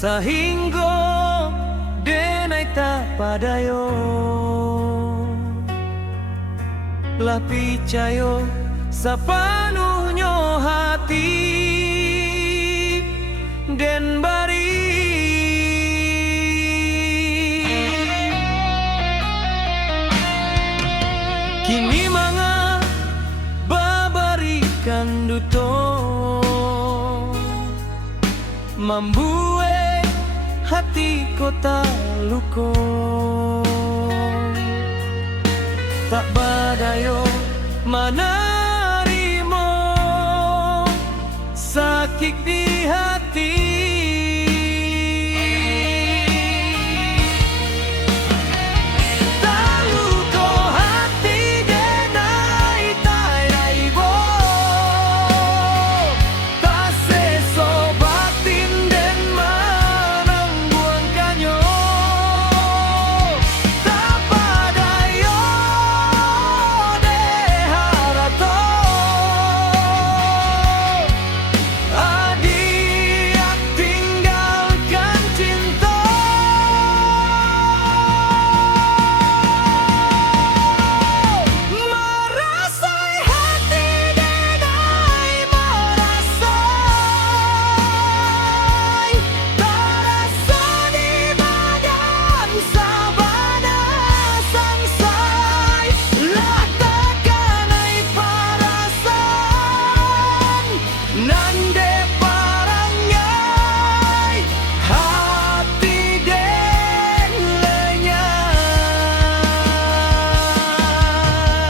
Sahinggo denai tak padayo lah picayo sapanuhnyo hati den bari kini manga babarikan duto membuat hati kota luko tak badayo manarimo sakit di